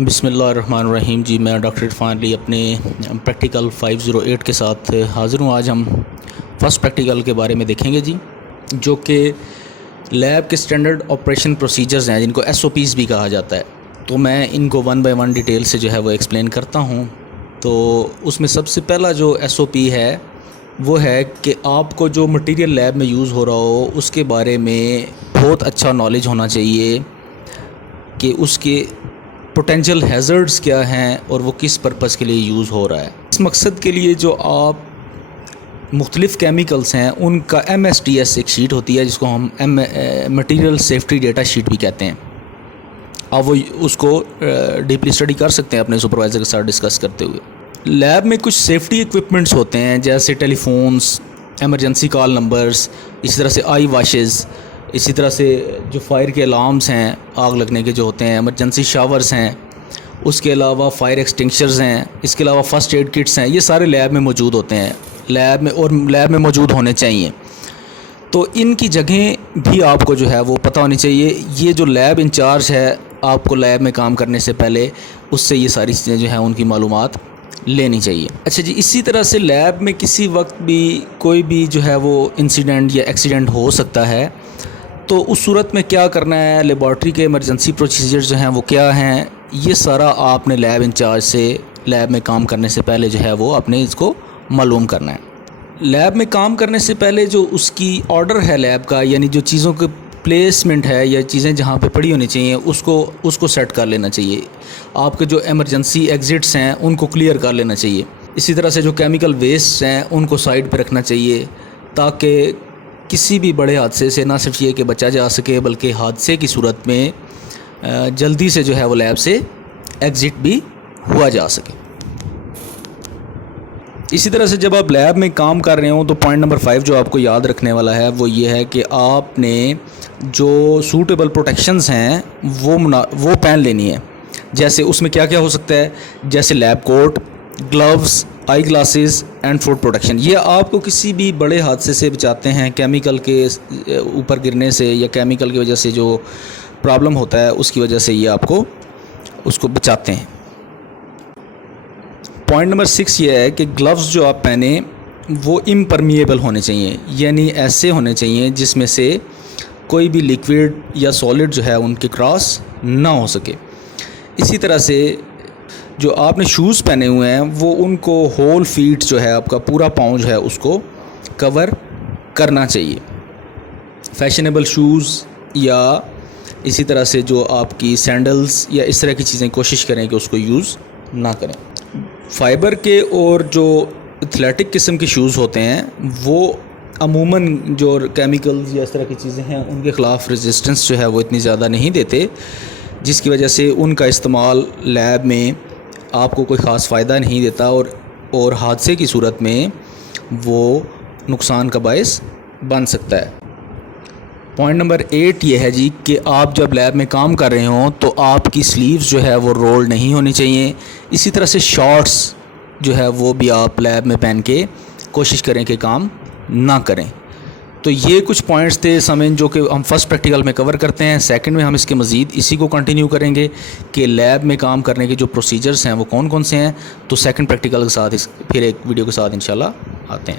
बिस्मिल्लाहिर्रहमानिर्रहीम। जी मैं डॉक्टर इरफान अली अपने प्रैक्टिकल 508 के साथ हाज़िर हूँ। आज हम फर्स्ट प्रैक्टिकल के बारे में देखेंगे जी, जो कि लैब के स्टैंडर्ड ऑपरेशन प्रोसीजर्स हैं, जिनको SOPs भी कहा जाता है। तो मैं इनको वन बाय वन डिटेल से जो है वो एक्सप्लेन करता हूँ। तो उसमें सबसे पहला जो SOP है वो है कि आपको जो मटेरियल लैब में यूज़ हो रहा हो उसके बारे में बहुत अच्छा नॉलेज होना चाहिए कि उसके पोटेंशियल हैज़र्ड्स क्या हैं और वो किस पर्पस के लिए यूज़ हो रहा है। इस मकसद के लिए जो आप मुख्तलिफ़ केमिकल्स हैं उनका MSDS एक शीट होती है जिसको हम मटेरियल सेफ्टी डेटा शीट भी कहते हैं। आप वो उसको डीपली स्टडी कर सकते हैं अपने सुपरवाइज़र के साथ डिस्कस करते हुए। लैब में कुछ सेफ्टी इक्विपमेंट्स होते हैं जैसे टेलीफोन्स, एमरजेंसी कॉल नंबर्स, इसी तरह से आई वाशेज़, इसी तरह से जो फायर के अलार्म्स हैं आग लगने के जो होते हैं, एमरजेंसी शावर्स हैं, उसके अलावा फायर एक्सटिंग्विशर्स हैं, इसके अलावा फ़र्स्ट एड किट्स हैं। ये सारे लैब में मौजूद होते हैं, लैब में मौजूद होने चाहिए। तो इनकी जगह भी आपको जो है वो पता होनी चाहिए। ये जो लैब इंचार्ज है आपको लैब में काम करने से पहले उससे ये सारी चीज़ें जो हैं उनकी मालूमात लेनी चाहिए। अच्छा जी, इसी तरह से लैब में किसी वक्त भी कोई भी जो है वो इंसिडेंट या एक्सीडेंट हो सकता है, तो उस सूरत में क्या करना है, लेबॉर्ट्री के इमरजेंसी प्रोसीजर जो हैं वो क्या हैं, ये सारा आपने लैब इंचार्ज से लैब में काम करने से पहले जो है वो आपने इसको मालूम करना है। लैब में काम करने से पहले जो उसकी ऑर्डर है लैब का, यानी जो चीज़ों के प्लेसमेंट है या चीज़ें जहाँ पे पड़ी होनी चाहिए उसको सेट कर लेना चाहिए। आपके जो एमरजेंसी एग्ज़िट्स हैं उनको क्लियर कर लेना चाहिए। इसी तरह से जो केमिकल वेस्ट हैं उनको साइड पे रखना चाहिए ताकि किसी भी बड़े हादसे से ना सिर्फ ये कि बचा जा सके बल्कि हादसे की सूरत में जल्दी से जो है वो लैब से एग्ज़िट भी हुआ जा सके। इसी तरह से जब आप लैब में काम कर रहे हो तो पॉइंट नंबर 5 जो आपको याद रखने वाला है वो ये है कि आपने जो सूटेबल प्रोटेक्शंस हैं वो पहन लेनी है। जैसे उसमें क्या क्या हो सकता है, जैसे lab coat, gloves, eye glasses and foot protection. ये आपको किसी भी बड़े हादसे से बचाते हैं, केमिकल के ऊपर गिरने से या केमिकल की वजह से जो प्रॉब्लम होता है उसकी वजह से ये आपको उसको बचाते हैं। पॉइंट नंबर 6 ये है कि ग्लव्स जो आप पहने वो इम्परमिएबल होने चाहिए, यानी ऐसे होने चाहिए जिसमें से कोई भी लिक्विड या सॉलिड जो है उनके क्रॉस ना हो सके। इसी तरह से जो आपने शूज़ पहने हुए हैं वो उनको होल फीट जो है आपका पूरा पाँव जो है उसको कवर करना चाहिए। फैशनेबल शूज़ या इसी तरह से जो आपकी सैंडल्स या इस तरह की चीज़ें कोशिश करें कि उसको यूज़ ना करें। फाइबर के और जो एथलेटिक किस्म के शूज़ होते हैं वो अमूमन जो केमिकल्स या इस तरह की चीज़ें हैं उनके ख़िलाफ़ रेजिस्टेंस जो है वो इतनी ज़्यादा नहीं देते, जिसकी वजह से उनका इस्तेमाल लैब में आपको कोई ख़ास फ़ायदा नहीं देता और हादसे की सूरत में वो नुकसान का बायस बन सकता है। पॉइंट नंबर 8 ये है जी कि आप जब लैब में काम कर रहे हों तो आपकी स्लीव्स जो है वो रोल नहीं होनी चाहिए। इसी तरह से शॉर्ट्स जो है वो भी आप लैब में पहन के कोशिश करें कि काम ना करें। तो ये कुछ पॉइंट्स थे समें जो कि हम फर्स्ट प्रैक्टिकल में कवर करते हैं। सेकंड में हम इसके मज़ीद इसी को कंटिन्यू करेंगे कि लैब में काम करने के जो प्रोसीजर्स हैं वो कौन कौन से हैं। तो सेकंड प्रैक्टिकल के साथ फिर एक वीडियो के साथ इंशाल्लाह आते हैं।